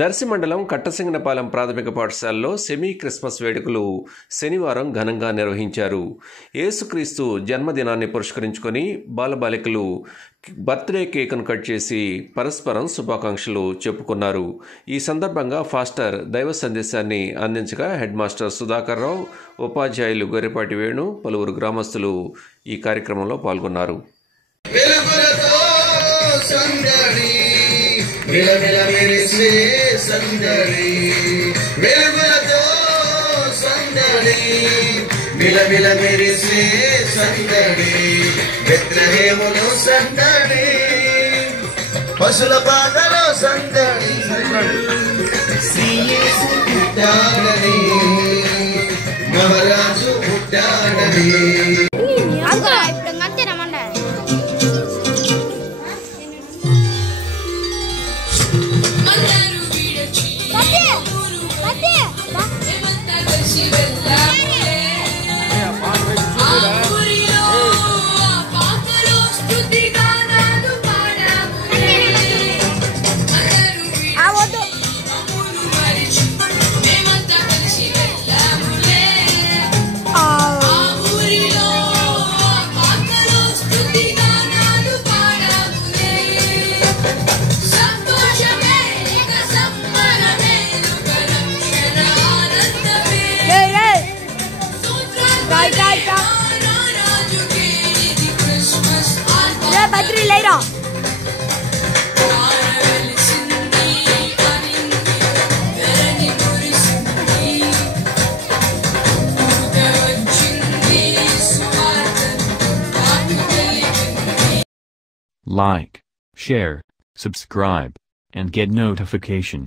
దర్శి మండలం కట్టసింగనపాలెం ప్రాథమిక పాఠశాలలో సెమీ క్రిస్మస్ వేడుకలు శనివారం ఘనంగా నిర్వహించారు. యేసుక్రీస్తు జన్మదినాన్ని పురస్కరించుకొని బాలబాలికలు బర్త్డే కేక్ను కట్ చేసి పరస్పరం శుభాకాంక్షలు చెప్పుకున్నారు. ఈ సందర్భంగా ఫాస్టర్ దైవ సందేశాన్ని అందించగా హెడ్ మాస్టర్ సుధాకర్ రావు, ఉపాధ్యాయులు గొర్రెపాటి వేణు, పలువురు గ్రామస్తులు ఈ కార్యక్రమంలో పాల్గొన్నారు. వెలుగులతో సందడి మిలమిల మెరిసే సందడి బెత్లెహేములో సందడి పశుల పాకలో సందడి యేసు పుట్టాడని మహారాజు పుట్టాడని Like, share, subscribe, and get notification.